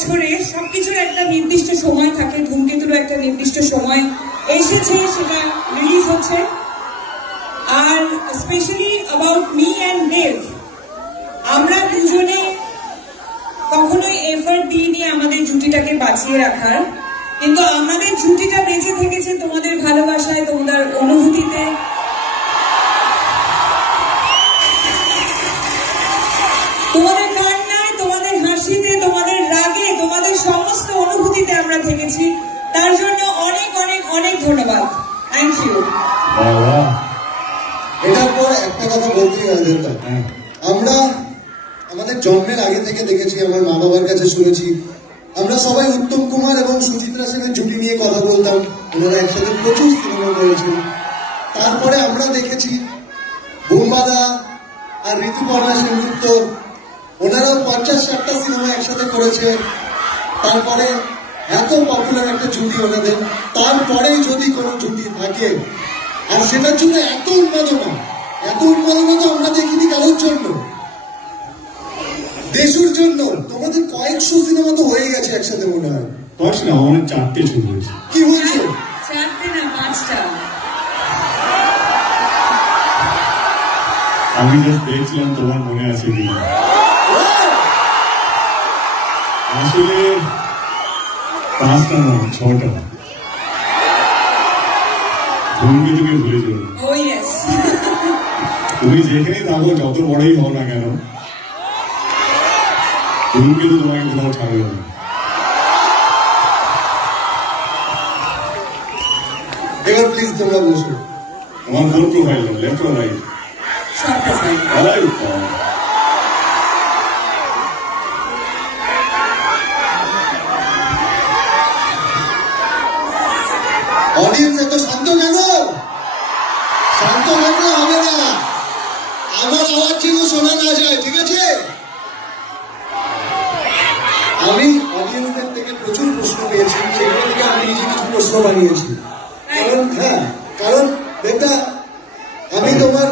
বছরে সবকিছুর একটা নির্দিষ্ট সময় থাকে, ধূমকেতুরও একটা নির্দিষ্ট সময় এসেছে, সেটা রিলিজ হচ্ছে। আর স্পেশালি অ্যাবাউট মি অ্যান্ড দেব, আমরা দুজনে কখনোই এফার্ট দিইনি আমাদের জুটিটাকে বাঁচিয়ে রাখার, কিন্তু আমাদের জুটিটা বেঁচে থেকেছে তোমাদের ভালোবাসায়, তোমাদের অনুভূতিতে। তোমাদের কান্নায়, তোমাদের হাসিতে, তোমাদের রাগে, তোমাদের সমস্ত অনুভূতিতে আমরা থেকেছি। তার জন্য অনেক অনেক অনেক ধন্যবাদ। Thank you. এটার পর একটা কথা বলতেই হয়, আমরা আমাদের জন্মের আগে থেকে দেখেছি, আমার মা বাবার কাছে শুনেছি, আমরা সবাই উত্তম কুমার এবং সুচিত্রা সেনের জুটি নিয়ে কথা বলতাম। ওনারা একসাথে প্রচুর সিনেমা করেছেন। তারপরে আমরা দেখেছি বোম্বাদা আর ঋতুপর্ণা সেনগুপ্ত, ওনারাও 50-60টা সিনেমা একসাথে করেছে। তারপরে এত পপুলার একটা জুটি ওনাদের, তারপরেই যদি কোনো জুটি থাকে, আর সেটার জন্য এত উন্মাদনা তো আমরা দেখিনি কারোর জন্য, দেশের জন্য। তোমাদের কয়েকশো সিনেমা তো হয়ে গেছে একসাথে, মনে হয় কয়েকশো না, অনেক 4টে ছবি হয়েছে। কি বলছো? 4টে না 5টা। আমি জাস্ট দেখছিলাম তোমার মনে আছে কিনা। আসলে 5টা না, 6টা। ধূমকেতুকে ভুলে যাবো। Oh yes. তুমি যেখানেই থাকো, যত বড়ই হও না কেন, ধূমকেতু তোমাকে কোথাও ছাড়বে না। এবার প্লিজ তোমরা বসো। আমার কোন প্রোফাইল, লেফট অর রাইট? সবটা চাই। রাইট। অডিয়েন্স এত শান্ত কেন? শান্ত থাকলে হবে না, আমার আওয়াজ যেন শোনা না যায়, ঠিক আছে? আমি অডিয়েন্সদের থেকে প্রচুর প্রশ্ন পেয়েছি, সেগুলো থেকে আমি নিজে কিছু প্রশ্ন বানিয়েছি। কারণ কারণ বেটা, আমি তোমার